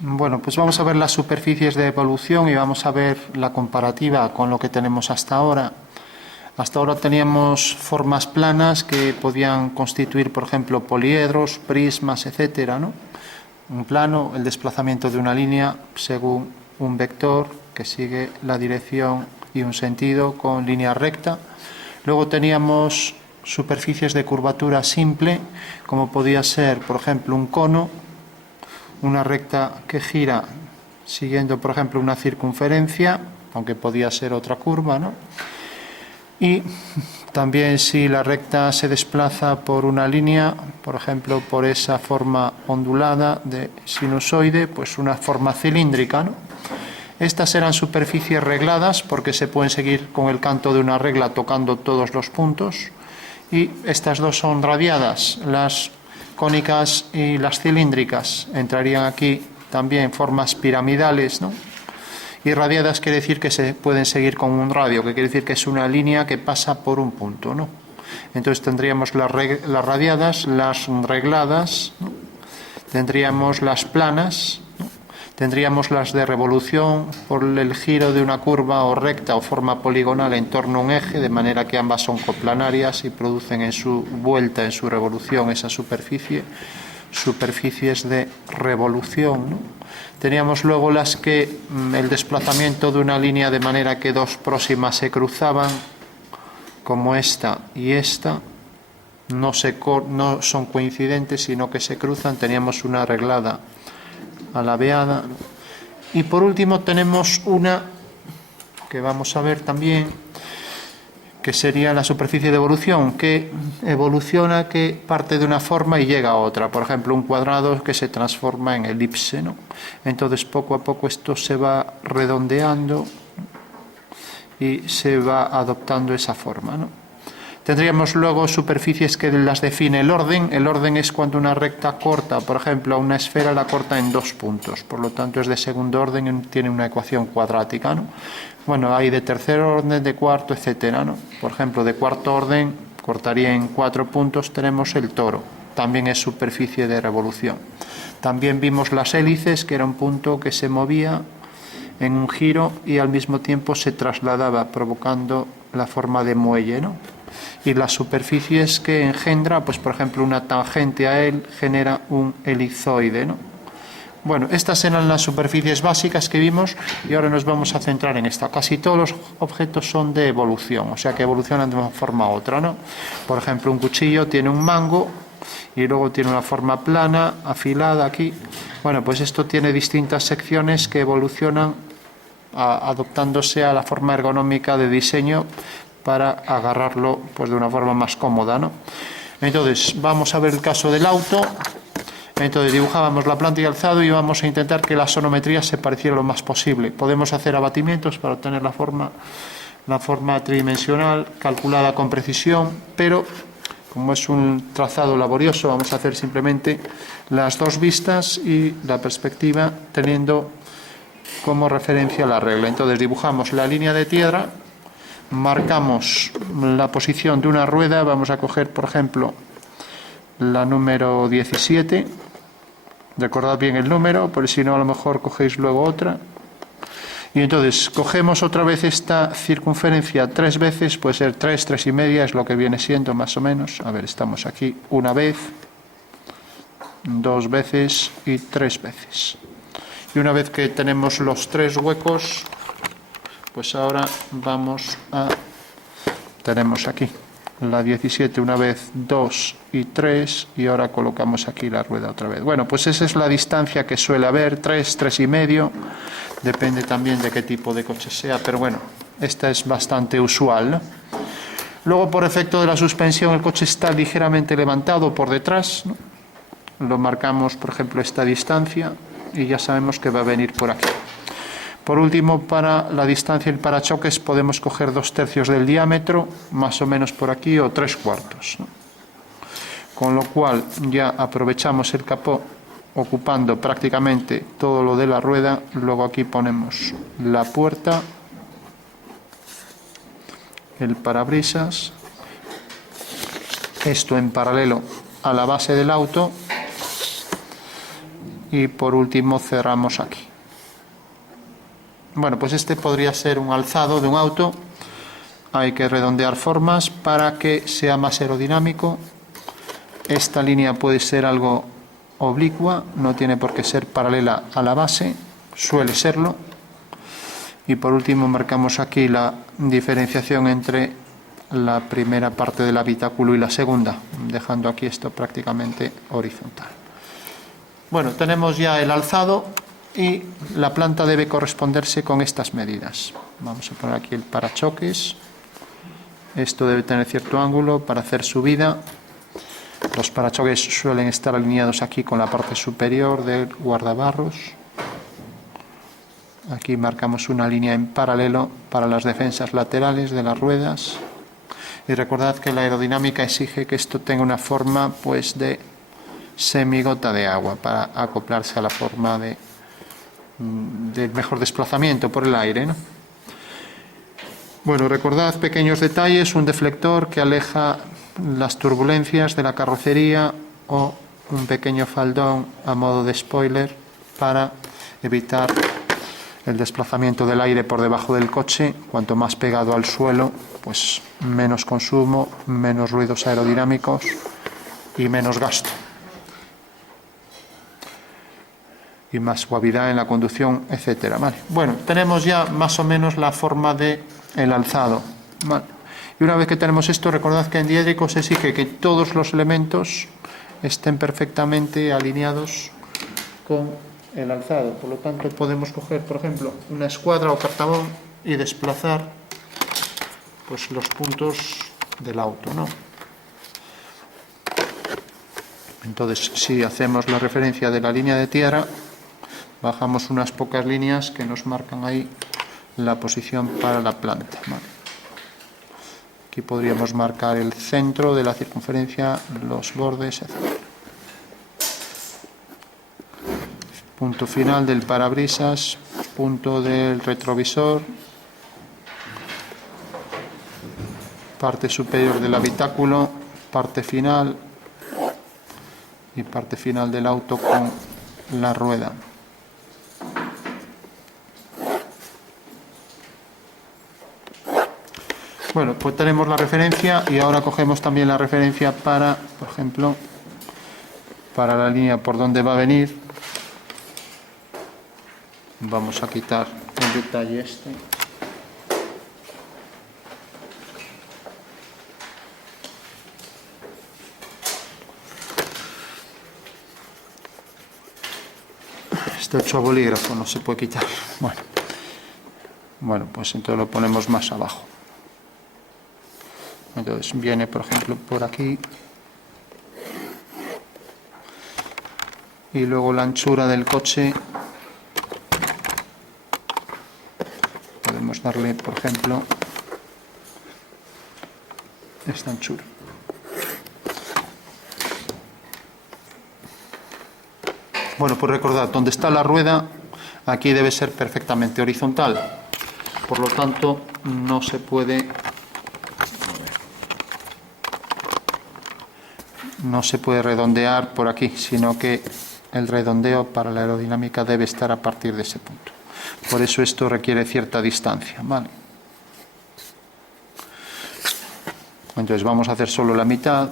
Bueno, pues vamos a ver las superficies de evolución y vamos a ver la comparativa con lo que tenemos hasta ahora. Hasta ahora teníamos formas planas que podían constituir, por ejemplo, poliedros, prismas, etcétera, ¿no? Un plano, el desplazamiento de una línea según un vector que sigue la dirección y un sentido con línea recta. Luego teníamos superficies de curvatura simple, como podía ser, por ejemplo, un cono, una recta que gira siguiendo, por ejemplo, una circunferencia, aunque podía ser otra curva, ¿no? Y también si la recta se desplaza por una línea, por ejemplo, por esa forma ondulada de sinusoide, pues una forma cilíndrica, ¿no? Estas eran superficies regladas porque se pueden seguir con el canto de una regla tocando todos los puntos. Y estas dos son radiadas, las cónicas y las cilíndricas. Entrarían aquí también formas piramidales, ¿no? Y radiadas quiere decir que se pueden seguir con un radio, que quiere decir que es una línea que pasa por un punto, ¿no? Entonces tendríamos las radiadas, las regladas, ¿no? Tendríamos las planas, ¿no? Tendríamos las de revolución por el giro de una curva o recta o forma poligonal en torno a un eje, de manera que ambas son coplanarias y producen en su vuelta, en su revolución, esa superficies de revolución, ¿no? Teníamos luego las que el desplazamiento de una línea de manera que dos próximas se cruzaban, como esta y esta, no son coincidentes, sino que se cruzan. Teníamos una reglada alabeada. Y por último tenemos una que vamos a ver también, que sería la superficie de evolución, que evoluciona, que parte de una forma y llega a otra. Por ejemplo, un cuadrado que se transforma en elipse, ¿no? Entonces, poco a poco esto se va redondeando y se va adoptando esa forma, ¿no? Tendríamos luego superficies que las define el orden. El orden es cuando una recta corta, por ejemplo, a una esfera la corta en dos puntos. Por lo tanto, es de segundo orden, tiene una ecuación cuadrática, ¿no? Bueno, hay de tercer orden, de cuarto, etcétera, ¿no? Por ejemplo, de cuarto orden, cortaría en 4 puntos, tenemos el toro. También es superficie de revolución. También vimos las hélices, que era un punto que se movía en un giro y al mismo tiempo se trasladaba, provocando la forma de muelle, ¿no? Y las superficies que engendra, pues por ejemplo una tangente a él genera un elipsoide, ¿no? Bueno, estas eran las superficies básicas que vimos y ahora nos vamos a centrar en esta. Casi todos los objetos son de evolución, o sea que evolucionan de una forma a otra, ¿no? Por ejemplo, un cuchillo tiene un mango y luego tiene una forma plana, afilada aquí. Bueno, pues esto tiene distintas secciones que evolucionan adoptándose a la forma ergonómica de diseño para agarrarlo pues de una forma más cómoda, ¿no? Entonces, vamos a ver el caso del auto. Entonces, dibujábamos la planta y alzado y vamos a intentar que la sonometría se pareciera lo más posible. Podemos hacer abatimientos para obtener la forma tridimensional calculada con precisión, pero como es un trazado laborioso, vamos a hacer simplemente las dos vistas y la perspectiva teniendo como referencia la regla. Entonces, dibujamos la línea de tierra, marcamos la posición de una rueda, vamos a coger, por ejemplo, la número 17, recordad bien el número, por si no a lo mejor cogéis luego otra, y entonces cogemos otra vez esta circunferencia 3 veces, puede ser 3, 3 y media, es lo que viene siendo más o menos. A ver, estamos aquí una vez, 2 veces y 3 veces. Y una vez que tenemos los 3 huecos, pues ahora tenemos aquí la 17 una vez, 2 y 3, y ahora colocamos aquí la rueda otra vez. Bueno, pues esa es la distancia que suele haber, 3, 3 y medio, depende también de qué tipo de coche sea, pero bueno, esta es bastante usual, ¿no? Luego, por efecto de la suspensión, el coche está ligeramente levantado por detrás, ¿no? Lo marcamos, por ejemplo, esta distancia, y ya sabemos que va a venir por aquí. Por último, para la distancia del parachoques podemos coger 2/3 del diámetro, más o menos por aquí, o 3/4, ¿no? Con lo cual ya aprovechamos el capó ocupando prácticamente todo lo de la rueda. Luego aquí ponemos la puerta, el parabrisas, esto en paralelo a la base del auto. y por último cerramos aquí. Bueno, pues este podría ser un alzado de un auto. Hay que redondear formas para que sea más aerodinámico. Esta línea puede ser algo oblicua, no tiene por qué ser paralela a la base, suele serlo. Y por último marcamos aquí la diferenciación entre la primera parte del habitáculo y la segunda, dejando aquí esto prácticamente horizontal. Bueno, tenemos ya el alzado y la planta debe corresponderse con estas medidas. Vamos a poner aquí el parachoques. Esto debe tener cierto ángulo para hacer subida. Los parachoques suelen estar alineados aquí con la parte superior del guardabarros. Aquí marcamos una línea en paralelo para las defensas laterales de las ruedas. Y recordad que la aerodinámica exige que esto tenga una forma pues de semigota de agua para acoplarse a la forma del mejor desplazamiento por el aire, ¿no? Bueno, recordad pequeños detalles, un deflector que aleja las turbulencias de la carrocería o un pequeño faldón a modo de spoiler para evitar el desplazamiento del aire por debajo del coche. Cuanto más pegado al suelo, pues menos consumo, menos ruidos aerodinámicos y menos gasto. Y más suavidad en la conducción, etcétera. Vale. Bueno, tenemos ya más o menos la forma del alzado. Vale. Y una vez que tenemos esto, recordad que en diédrico se exige que todos los elementos estén perfectamente alineados con el alzado. Por lo tanto, podemos coger, por ejemplo, una escuadra o cartabón y desplazar pues los puntos del auto, ¿no? Entonces, si hacemos la referencia de la línea de tierra, bajamos unas pocas líneas que nos marcan ahí la posición para la planta. Vale. Aquí podríamos marcar el centro de la circunferencia, los bordes, etc. Punto final del parabrisas, punto del retrovisor, parte superior del habitáculo, parte final y parte final del auto con la rueda. Bueno, pues tenemos la referencia y ahora cogemos también la referencia para, por ejemplo, para la línea por donde va a venir. Vamos a quitar el detalle este. Está hecho a bolígrafo, no se puede quitar. Bueno, pues entonces lo ponemos más abajo. Entonces viene, por ejemplo, por aquí. Y luego la anchura del coche. Podemos darle, por ejemplo, esta anchura. Bueno, pues recordad, donde está la rueda, aquí debe ser perfectamente horizontal. Por lo tanto, no se puede redondear por aquí, sino que el redondeo para la aerodinámica debe estar a partir de ese punto. Por eso esto requiere cierta distancia, ¿vale? Entonces vamos a hacer solo la mitad.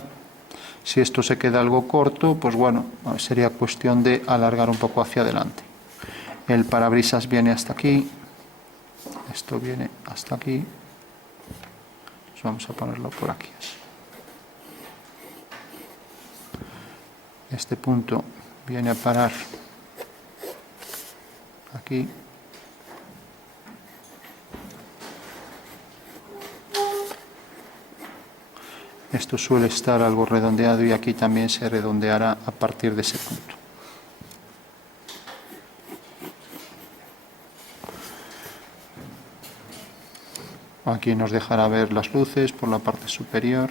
Si esto se queda algo corto, pues bueno, sería cuestión de alargar un poco hacia adelante. El parabrisas viene hasta aquí. Esto viene hasta aquí. Pues vamos a ponerlo por aquí. Este punto viene a parar aquí. Esto suele estar algo redondeado y aquí también se redondeará a partir de ese punto. Aquí nos dejará ver las luces por la parte superior.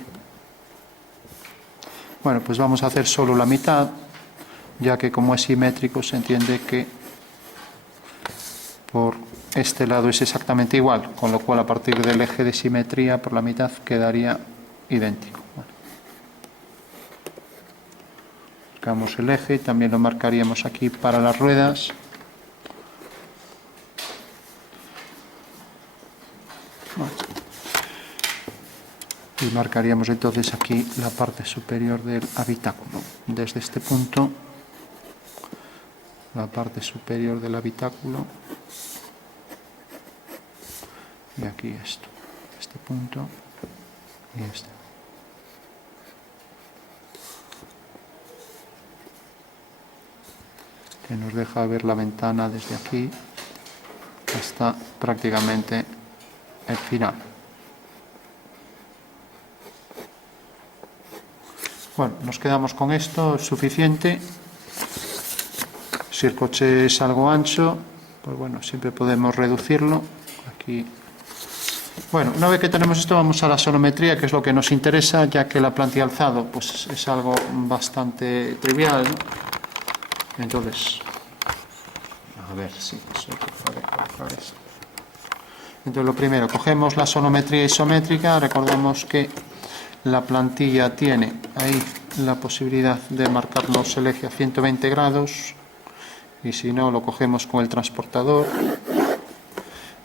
Bueno, pues vamos a hacer solo la mitad, ya que como es simétrico se entiende que por este lado es exactamente igual, con lo cual a partir del eje de simetría por la mitad quedaría idéntico. Bueno. marcamos el eje, también lo marcaríamos aquí para las ruedas. Y marcaríamos entonces aquí la parte superior del habitáculo. Desde este punto, la parte superior del habitáculo. Y aquí esto. Este punto y este. Que nos deja ver la ventana desde aquí hasta prácticamente el final. Bueno, nos quedamos con esto, es suficiente. Si el coche es algo ancho, pues bueno, siempre podemos reducirlo. Aquí. Bueno, una vez que tenemos esto, vamos a la sonometría, que es lo que nos interesa, ya que la plantilla alzado pues es algo bastante trivial, ¿no? Entonces, a ver si se puede colocar eso. Entonces, lo primero, cogemos la sonometría isométrica, recordamos que la plantilla tiene ahí la posibilidad de marcarnos el eje a 120 grados y si no lo cogemos con el transportador.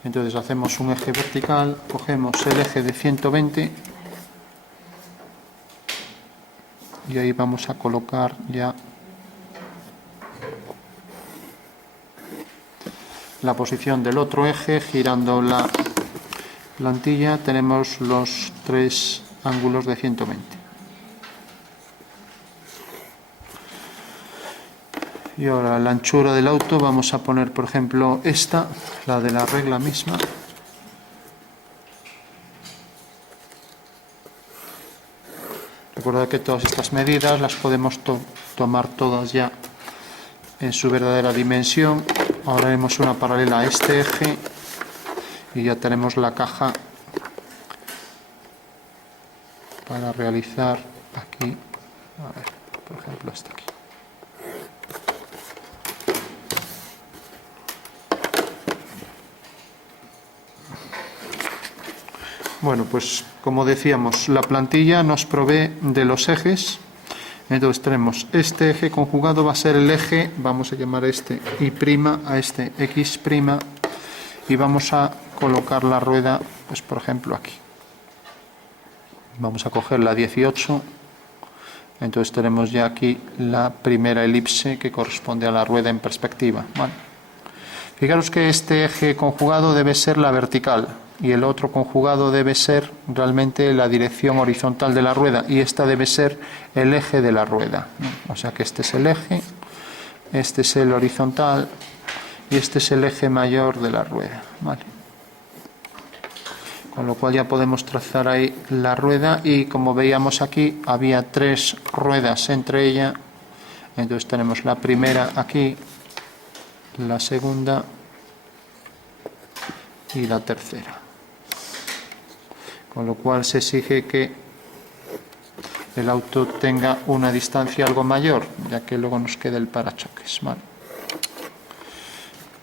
Entonces hacemos un eje vertical, cogemos el eje de 120 y ahí vamos a colocar ya la posición del otro eje. Girando la plantilla tenemos los tres ángulos de 120. Y ahora la anchura del auto vamos a poner, por ejemplo, esta, la de la regla misma. Recordad que todas estas medidas las podemos tomar todas ya en su verdadera dimensión. Ahora haremos una paralela a este eje y ya tenemos la caja para realizar aquí, a ver, por ejemplo, hasta aquí. Bueno, pues como decíamos, la plantilla nos provee de los ejes. Entonces tenemos este eje conjugado, va a ser el eje, vamos a llamar este Y' a este X', y vamos a colocar la rueda, pues por ejemplo aquí. Vamos a coger la 18, entonces tenemos ya aquí la primera elipse que corresponde a la rueda en perspectiva. ¿Vale? Fijaros que este eje conjugado debe ser la vertical y el otro conjugado debe ser realmente la dirección horizontal de la rueda y esta debe ser el eje de la rueda, ¿no? O sea que este es el eje, este es el horizontal y este es el eje mayor de la rueda. ¿Vale? Con lo cual ya podemos trazar ahí la rueda y como veíamos aquí había tres ruedas entre ellas, entonces tenemos la primera aquí, la segunda y la tercera, con lo cual se exige que el auto tenga una distancia algo mayor, ya que luego nos queda el parachoques. ¿Vale?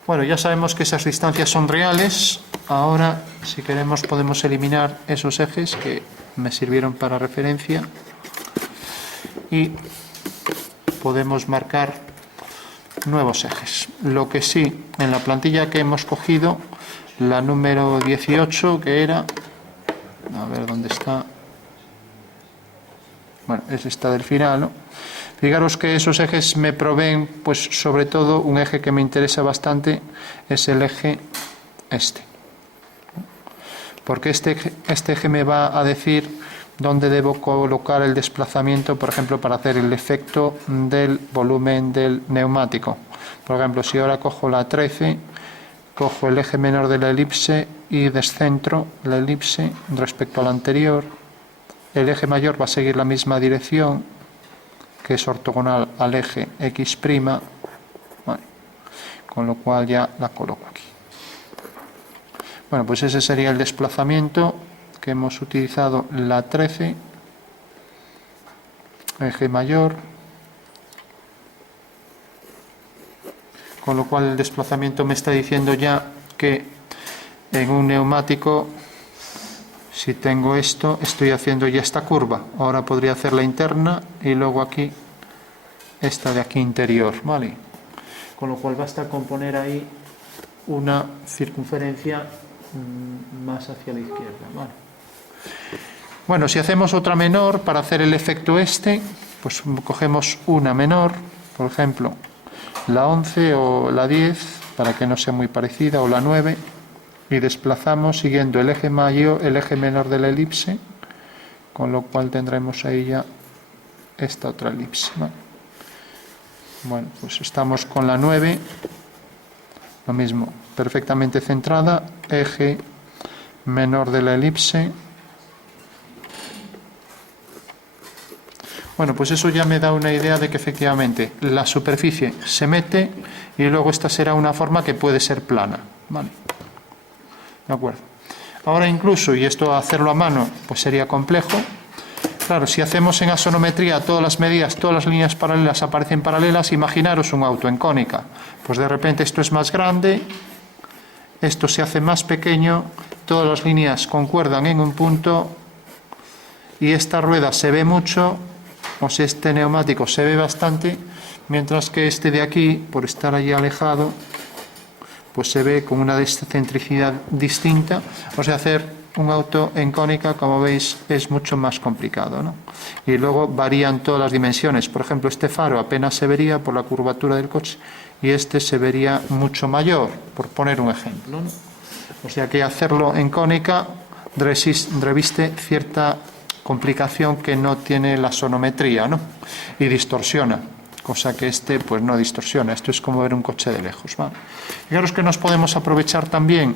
Bueno, ya sabemos que esas distancias son reales. Ahora, si queremos, podemos eliminar esos ejes que me sirvieron para referencia y podemos marcar nuevos ejes. Lo que sí, en la plantilla que hemos cogido, la número 18, que era, a ver dónde está, bueno, es esta del final, ¿no? Fijaros que esos ejes me proveen, pues sobre todo un eje que me interesa bastante es el eje este, porque este eje me va a decir dónde debo colocar el desplazamiento, por ejemplo, para hacer el efecto del volumen del neumático. Por ejemplo, si ahora cojo la 13, cojo el eje menor de la elipse y descentro la elipse respecto al anterior, el eje mayor va a seguir la misma dirección, que es ortogonal al eje X', vale, con lo cual ya la coloco aquí. Bueno, pues ese sería el desplazamiento que hemos utilizado, la 13, eje mayor, con lo cual el desplazamiento me está diciendo ya que en un neumático, si tengo esto, estoy haciendo ya esta curva. Ahora podría hacer la interna y luego aquí esta de aquí interior, ¿vale? Con lo cual basta con poner ahí una circunferencia más hacia la izquierda, ¿vale? Bueno, si hacemos otra menor para hacer el efecto este, pues cogemos una menor, por ejemplo, la 11 o la 10, para que no sea muy parecida, o la 9, y desplazamos siguiendo el eje mayor, el eje menor de la elipse, con lo cual tendremos ahí ya esta otra elipse, ¿vale? Bueno, pues estamos con la 9, lo mismo, perfectamente centrada, eje menor de la elipse. Bueno, pues eso ya me da una idea de que efectivamente la superficie se mete y luego esta será una forma que puede ser plana, ¿vale? De acuerdo. Ahora incluso, y esto hacerlo a mano pues sería complejo, claro, si hacemos en axonometría todas las medidas, todas las líneas paralelas aparecen paralelas, imaginaros un auto en cónica. Pues de repente esto es más grande, esto se hace más pequeño, todas las líneas concuerdan en un punto y esta rueda se ve mucho, o si este neumático se ve bastante, mientras que este de aquí, por estar allí alejado, pues se ve con una descentricidad distinta. O sea, hacer un auto en cónica, como veis, es mucho más complicado, ¿no? Y luego varían todas las dimensiones. Por ejemplo, este faro apenas se vería por la curvatura del coche y este se vería mucho mayor, por poner un ejemplo, ¿no? O sea que hacerlo en cónica reviste cierta complicación que no tiene la sonometría, ¿no? Y distorsiona, cosa que este pues no distorsiona. Esto es como ver un coche de lejos, ¿vale? Fijaros que nos podemos aprovechar también,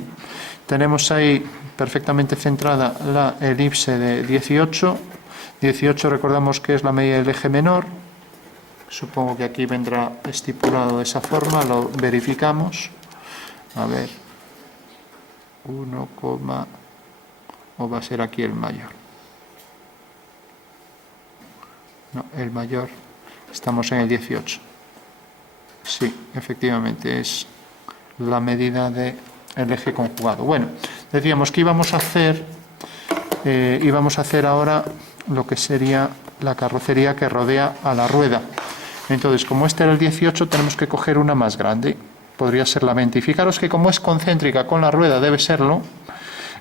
tenemos ahí perfectamente centrada la elipse de 18. 18 recordamos que es la medida del eje menor, supongo que aquí vendrá estipulado de esa forma, lo verificamos, a ver, 1, o va a ser aquí el mayor. No, el mayor, estamos en el 18. Sí, efectivamente, es la medida del eje conjugado. Bueno, decíamos que íbamos a hacer ahora lo que sería la carrocería que rodea a la rueda. Entonces, como este era el 18, tenemos que coger una más grande. Podría ser la 20. Y fijaros que como es concéntrica con la rueda, debe serlo.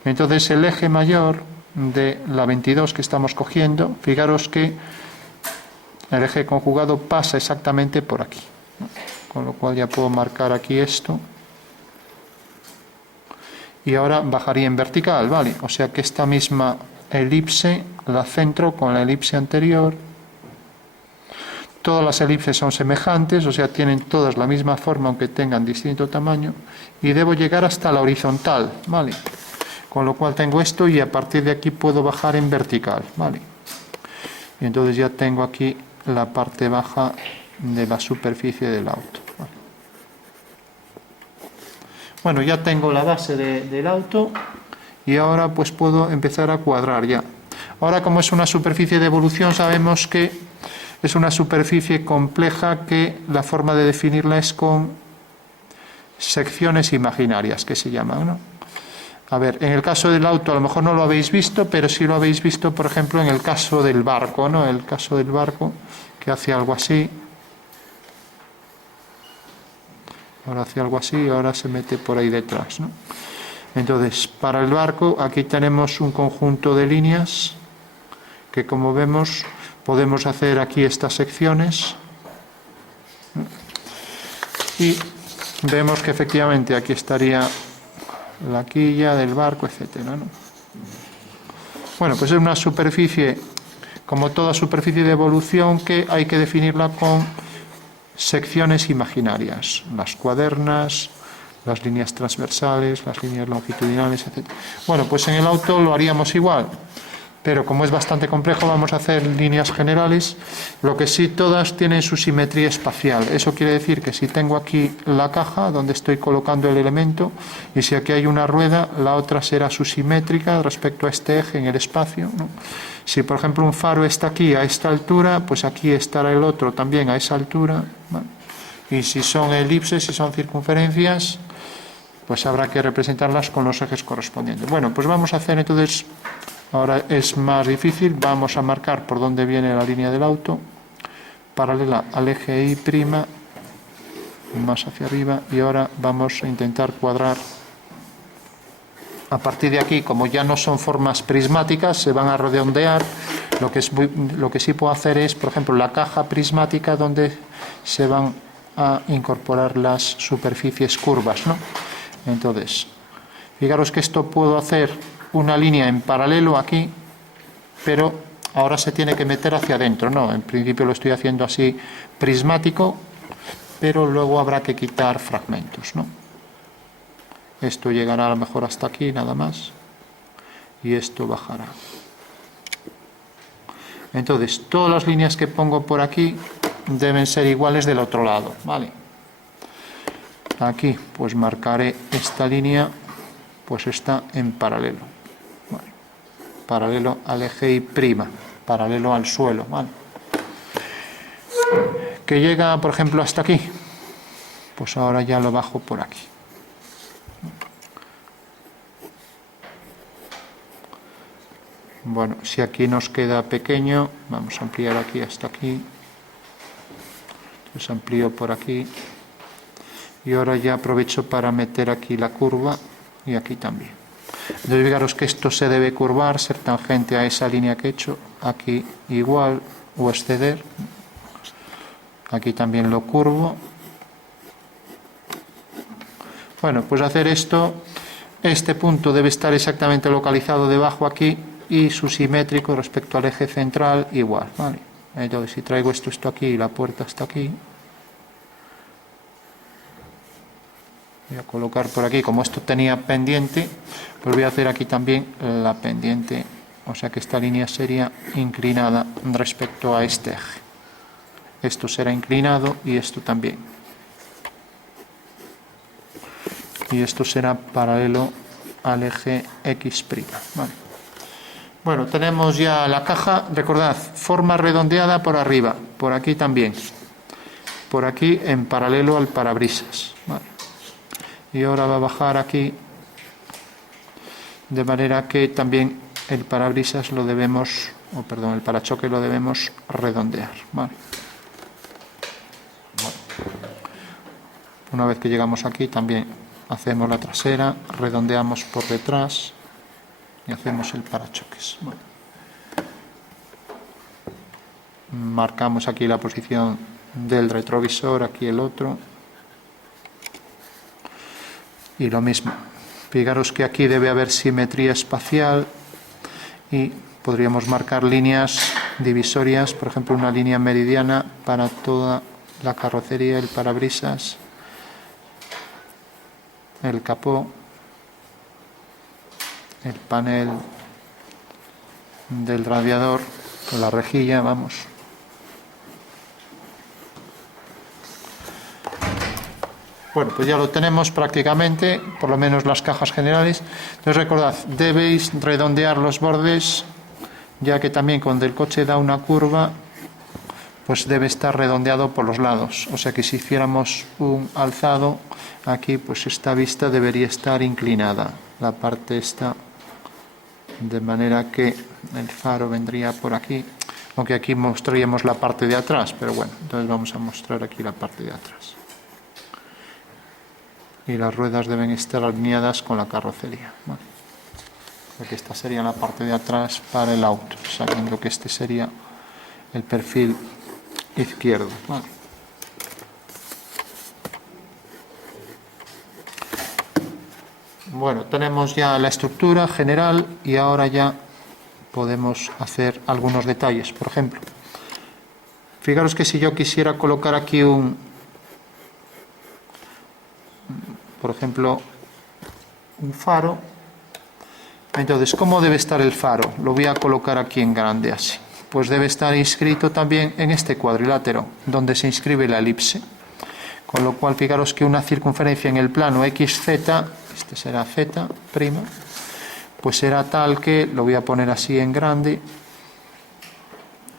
Entonces, el eje mayor de la 22 que estamos cogiendo, fijaros que el eje conjugado pasa exactamente por aquí, ¿no? Con lo cual ya puedo marcar aquí esto. Y ahora bajaría en vertical, ¿vale? O sea que esta misma elipse la centro con la elipse anterior. Todas las elipses son semejantes, o sea, tienen todas la misma forma, aunque tengan distinto tamaño. Y debo llegar hasta la horizontal, ¿vale? Con lo cual tengo esto y a partir de aquí puedo bajar en vertical, ¿vale? Y entonces ya tengo aquí la parte baja de la superficie del auto. Bueno, ya tengo la base del auto y ahora pues puedo empezar a cuadrar ya. Ahora, como es una superficie de evolución, sabemos que es una superficie compleja que la forma de definirla es con secciones imaginarias, que se llaman, ¿no? A ver, en el caso del auto a lo mejor no lo habéis visto, pero sí lo habéis visto, por ejemplo, en el caso del barco, ¿no? El caso del barco, que hace algo así. Ahora hace algo así y ahora se mete por ahí detrás, ¿no? Entonces, para el barco, aquí tenemos un conjunto de líneas que, como vemos, podemos hacer aquí estas secciones. Y vemos que efectivamente aquí estaría la quilla del barco, etcétera, ¿no? Bueno, pues es una superficie, como toda superficie de evolución, que hay que definirla con secciones imaginarias, las cuadernas, las líneas transversales, las líneas longitudinales, etc. Bueno, pues en el auto lo haríamos igual, pero como es bastante complejo vamos a hacer líneas generales, lo que sí todas tienen su simetría espacial. Eso quiere decir que si tengo aquí la caja donde estoy colocando el elemento y si aquí hay una rueda, la otra será susimétrica respecto a este eje en el espacio, ¿no? Si por ejemplo un faro está aquí a esta altura, pues aquí estará el otro también a esa altura, ¿vale? Y si son elipses, si son circunferencias, pues habrá que representarlas con los ejes correspondientes. Bueno, pues vamos a hacer entonces, ahora es más difícil, vamos a marcar por dónde viene la línea del auto paralela al eje Y', más hacia arriba, y ahora vamos a intentar cuadrar. A partir de aquí, como ya no son formas prismáticas, se van a redondear. Lo que sí puedo hacer es, por ejemplo, la caja prismática donde se van a incorporar las superficies curvas, ¿no? Entonces, fijaros que esto puedo hacer una línea en paralelo aquí, pero ahora se tiene que meter hacia adentro, ¿no? En principio lo estoy haciendo así prismático, pero luego habrá que quitar fragmentos, ¿no? Esto llegará a lo mejor hasta aquí, nada más, y esto bajará. Entonces, todas las líneas que pongo por aquí deben ser iguales del otro lado, ¿vale? Aquí, pues marcaré esta línea, pues está en paralelo, ¿vale? Paralelo al eje Y', paralelo al suelo, ¿vale? Que llega, por ejemplo, hasta aquí, pues ahora ya lo bajo por aquí. Bueno, si aquí nos queda pequeño, vamos a ampliar aquí hasta aquí. Entonces amplío por aquí. Y ahora ya aprovecho para meter aquí la curva y aquí también. Entonces fijaros que esto se debe curvar, ser tangente a esa línea que he hecho. Aquí igual o exceder. Aquí también lo curvo. Bueno, pues hacer esto, este punto debe estar exactamente localizado debajo aquí y su simétrico respecto al eje central igual, ¿vale? Entonces si traigo esto aquí y la puerta está aquí, voy a colocar por aquí, como esto tenía pendiente, pues voy a hacer aquí también la pendiente, o sea que esta línea sería inclinada respecto a este eje. Esto será inclinado y esto también. Y esto será paralelo al eje X', ¿vale? Bueno, tenemos ya la caja, recordad, forma redondeada por arriba, por aquí también, por aquí en paralelo al parabrisas, ¿vale? Y ahora va a bajar aquí, de manera que también el parabrisas lo debemos, o perdón, el parachoque lo debemos redondear, ¿vale? Una vez que llegamos aquí también hacemos la trasera, redondeamos por detrás y hacemos el parachoques. Bueno. Marcamos aquí la posición del retrovisor, aquí el otro. Y lo mismo. Fijaros que aquí debe haber simetría espacial y podríamos marcar líneas divisorias, por ejemplo una línea meridiana para toda la carrocería, el parabrisas, el capó, el panel del radiador, la rejilla, vamos. Bueno, pues ya lo tenemos prácticamente, por lo menos las cajas generales. Entonces recordad, debéis redondear los bordes, ya que también cuando el coche da una curva, pues debe estar redondeado por los lados. O sea que si hiciéramos un alzado, aquí pues esta vista debería estar inclinada, la parte esta, de manera que el faro vendría por aquí, aunque aquí mostraríamos la parte de atrás, pero bueno, entonces vamos a mostrar aquí la parte de atrás. Y las ruedas deben estar alineadas con la carrocería, ¿vale? Porque esta sería la parte de atrás para el auto, sabiendo que este sería el perfil izquierdo, ¿vale? Bueno, tenemos ya la estructura general y ahora ya podemos hacer algunos detalles. Por ejemplo, fijaros que si yo quisiera colocar aquí por ejemplo, un faro, entonces, ¿cómo debe estar el faro? Lo voy a colocar aquí en grande así. Pues debe estar inscrito también en este cuadrilátero, donde se inscribe la elipse. Con lo cual, fijaros que una circunferencia en el plano XZ, este será Z', pues será tal que, lo voy a poner así en grande.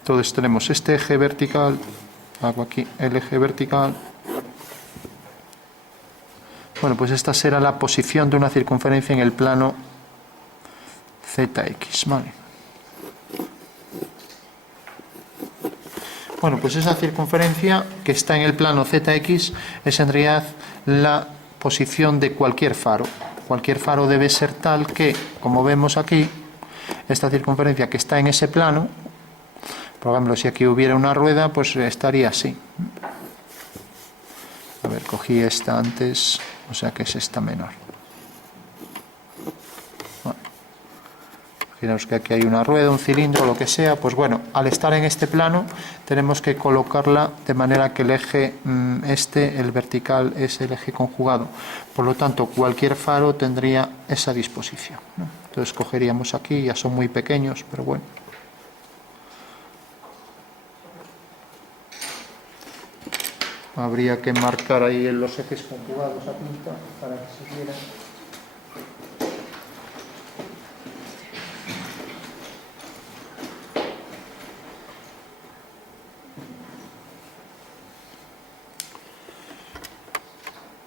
Entonces tenemos este eje vertical, hago aquí el eje vertical. Bueno, pues esta será la posición de una circunferencia en el plano ZX, ¿vale? Bueno, pues esa circunferencia que está en el plano ZX es en realidad la posición de cualquier faro. Cualquier faro debe ser tal que, como vemos aquí, esta circunferencia que está en ese plano, por ejemplo, si aquí hubiera una rueda, pues estaría así. A ver, cogí esta antes, o sea que es esta menor. Bueno, imaginaos que aquí hay una rueda, un cilindro, lo que sea, pues bueno, al estar en este plano tenemos que colocarla de manera que el eje el vertical, es el eje conjugado. Por lo tanto, cualquier faro tendría esa disposición, ¿no? Entonces cogeríamos aquí, ya son muy pequeños, pero bueno. Habría que marcar ahí en los ejes conjugados a tinta para que se viera.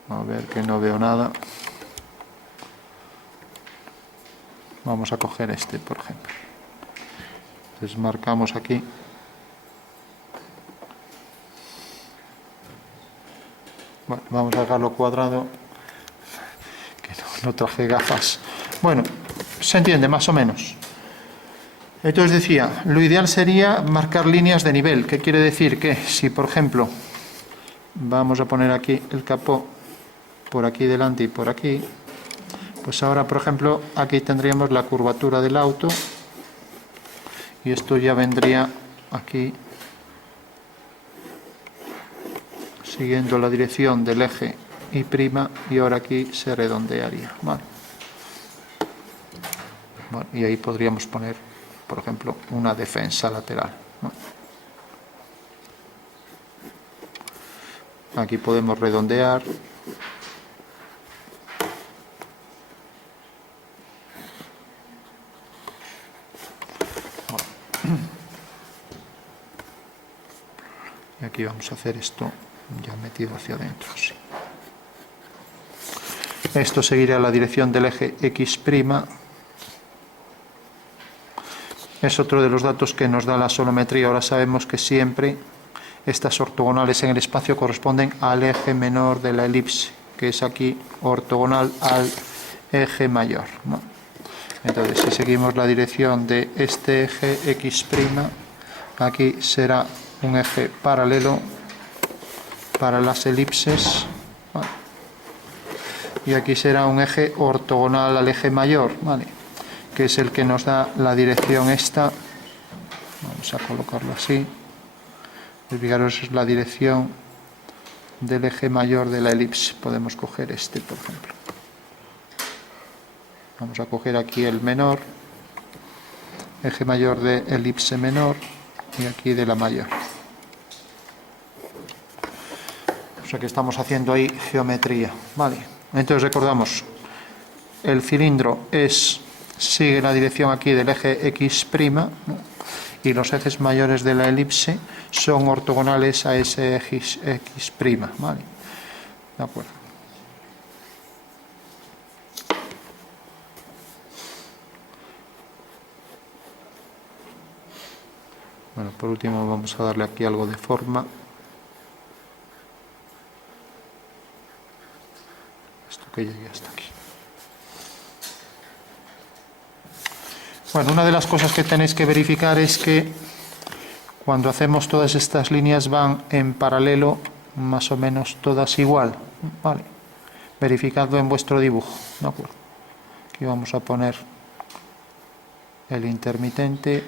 A ver, que no veo nada. Vamos a coger este, por ejemplo. Entonces marcamos aquí. Bueno, vamos a dejarlo cuadrado, que no traje gafas. Bueno, se entiende más o menos. Entonces decía, lo ideal sería marcar líneas de nivel. ¿Qué quiere decir? Que si, por ejemplo, vamos a poner aquí el capó por aquí delante y por aquí, pues ahora, por ejemplo, aquí tendríamos la curvatura del auto y esto ya vendría aquí siguiendo la dirección del eje Y', y ahora aquí se redondearía. Vale. Bueno, y ahí podríamos poner, por ejemplo, una defensa lateral. Bueno. Aquí podemos redondear. Bueno. Y aquí vamos a hacer esto ya metido hacia adentro, así. Esto seguirá la dirección del eje X'. Es otro de los datos que nos da la sonometría. Ahora sabemos que siempre estas ortogonales en el espacio corresponden al eje menor de la elipse, que es aquí ortogonal al eje mayor, ¿no? Entonces, si seguimos la dirección de este eje X', aquí será un eje paralelo para las elipses, ¿vale? Y aquí será un eje ortogonal al eje mayor, ¿vale? Que es el que nos da la dirección esta. Vamos a colocarlo así. Fijaros, es la dirección del eje mayor de la elipse. Podemos coger este, por ejemplo. Vamos a coger aquí el menor, eje mayor de elipse menor, y aquí de la mayor. O sea que estamos haciendo ahí geometría, ¿vale? Entonces recordamos, el cilindro sigue la dirección aquí del eje X', ¿no? Y los ejes mayores de la elipse son ortogonales a ese X', ¿vale? De acuerdo. Bueno, por último vamos a darle aquí algo de forma. Esto que llegue hasta aquí. Bueno, una de las cosas que tenéis que verificar es que cuando hacemos todas estas líneas van en paralelo, más o menos todas igual, ¿vale? Verificadlo en vuestro dibujo, ¿de acuerdo? Aquí vamos a poner el intermitente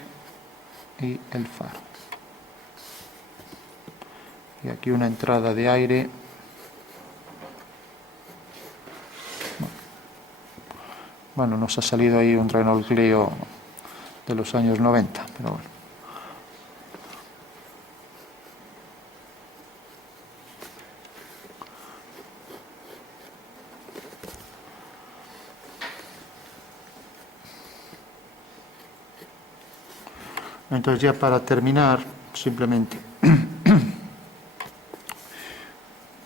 y el faro. Y aquí una entrada de aire. Bueno, nos ha salido ahí un Renault Clio de los años 90, pero bueno. Entonces ya para terminar, simplemente...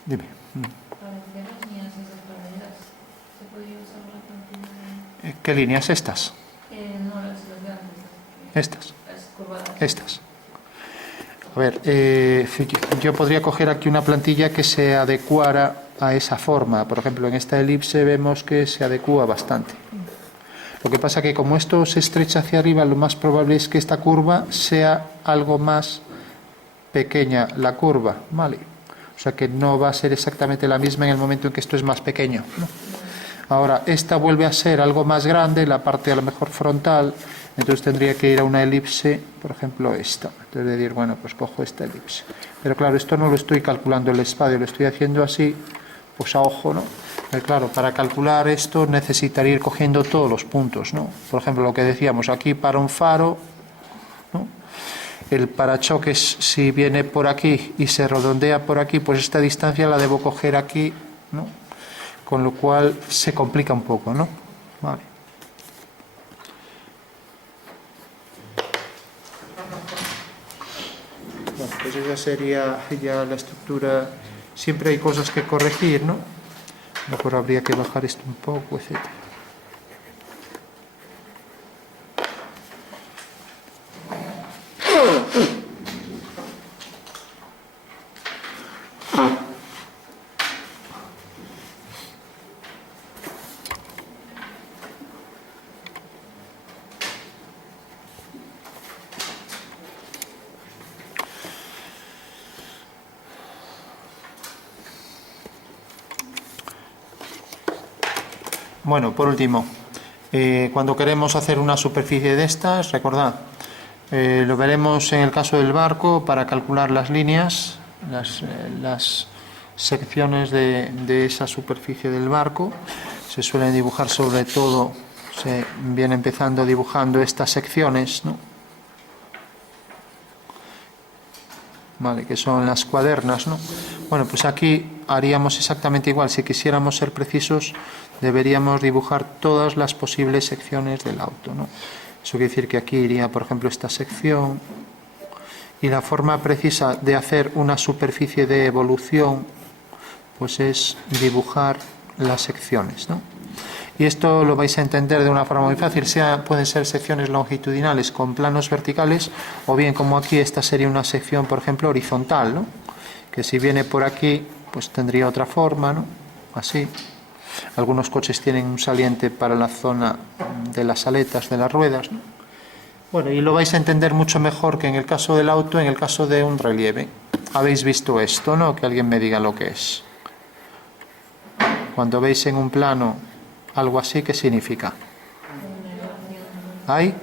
Dime. ¿Qué líneas estas? No, las grandes. Estas. Las curvadas. Estas. A ver, yo podría coger aquí una plantilla que se adecuara a esa forma. Por ejemplo, en esta elipse vemos que se adecua bastante. Lo que pasa que como esto se estrecha hacia arriba, lo más probable es que esta curva sea algo más pequeña, la curva, ¿vale? O sea que no va a ser exactamente la misma en el momento en que esto es más pequeño, ¿no? Ahora, esta vuelve a ser algo más grande, la parte a lo mejor frontal, entonces tendría que ir a una elipse, por ejemplo esta. Entonces decir, bueno, pues cojo esta elipse. Pero claro, esto no lo estoy calculando el espacio, lo estoy haciendo así, pues a ojo, ¿no? Pero claro, para calcular esto necesitaría ir cogiendo todos los puntos, ¿no? Por ejemplo, lo que decíamos, aquí para un faro, ¿no? El parachoques, si viene por aquí y se redondea por aquí, pues esta distancia la debo coger aquí, ¿no? Con lo cual se complica un poco, ¿no? Vale. Bueno, pues esa sería ya la estructura. Siempre hay cosas que corregir, ¿no? Mejor habría que bajar esto un poco, etcétera. Bueno, por último, cuando queremos hacer una superficie de estas, recordad, lo veremos en el caso del barco para calcular las líneas, las secciones de esa superficie del barco. Se suelen dibujar sobre todo, se viene empezando dibujando estas secciones, ¿no? Vale, que son las cuadernas, ¿no? Bueno, pues aquí haríamos exactamente igual. Si quisiéramos ser precisos, deberíamos dibujar todas las posibles secciones del auto, ¿no? Eso quiere decir que aquí iría, por ejemplo, esta sección, y la forma precisa de hacer una superficie de evolución pues es dibujar las secciones, ¿no? Y esto lo vais a entender de una forma muy fácil. Pueden ser secciones longitudinales con planos verticales, o bien como aquí esta sería una sección, por ejemplo, horizontal, ¿no? Que si viene por aquí pues tendría otra forma, ¿no? Así. Algunos coches tienen un saliente para la zona de las aletas de las ruedas, ¿no? Bueno, y lo vais a entender mucho mejor que en el caso del auto, en el caso de un relieve. Habéis visto esto, ¿no? Que alguien me diga lo que es. Cuando veis en un plano algo así, ¿qué significa? ¿Hay?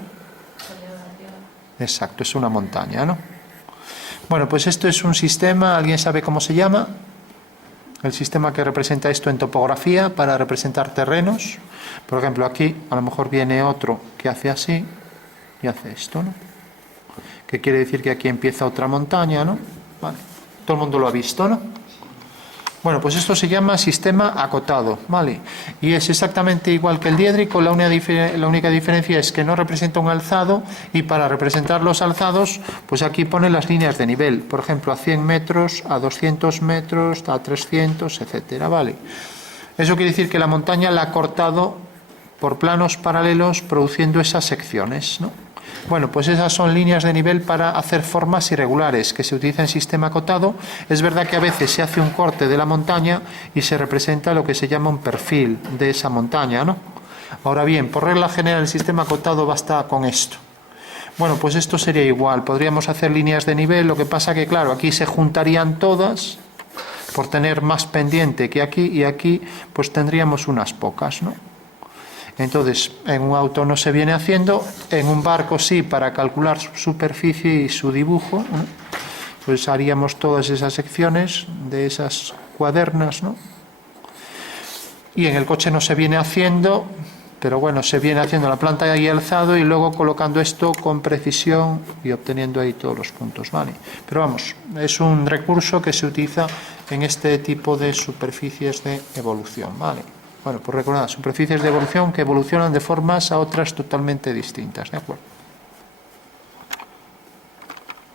Exacto, es una montaña, ¿no? Bueno, pues esto es un sistema, ¿alguien sabe cómo se llama? El sistema que representa esto en topografía para representar terrenos. Por ejemplo, aquí a lo mejor viene otro que hace así y hace esto, ¿no? Que quiere decir que aquí empieza otra montaña, ¿no? Vale. Todo el mundo lo ha visto, ¿no? Bueno, pues esto se llama sistema acotado, ¿vale? Y es exactamente igual que el diédrico, la única diferencia es que no representa un alzado, y para representar los alzados, pues aquí pone las líneas de nivel, por ejemplo, a 100 metros, a 200 metros, a 300, etcétera, ¿vale? Eso quiere decir que la montaña la ha cortado por planos paralelos produciendo esas secciones, ¿no? Bueno, pues esas son líneas de nivel para hacer formas irregulares que se utiliza en sistema acotado. Es verdad que a veces se hace un corte de la montaña y se representa lo que se llama un perfil de esa montaña, ¿no? Ahora bien, por regla general el sistema acotado basta con esto. Bueno, pues esto sería igual, podríamos hacer líneas de nivel, lo que pasa que claro, aquí se juntarían todas por tener más pendiente que aquí, y aquí pues tendríamos unas pocas, ¿no? Entonces, en un auto no se viene haciendo, en un barco sí, para calcular su superficie y su dibujo, ¿no? Pues haríamos todas esas secciones de esas cuadernas, ¿no? Y en el coche no se viene haciendo, pero bueno, se viene haciendo la planta y alzado y luego colocando esto con precisión y obteniendo ahí todos los puntos, ¿vale? Pero vamos, es un recurso que se utiliza en este tipo de superficies de evolución, ¿vale? Bueno, pues recordad, superficies de evolución que evolucionan de formas a otras totalmente distintas, ¿de acuerdo?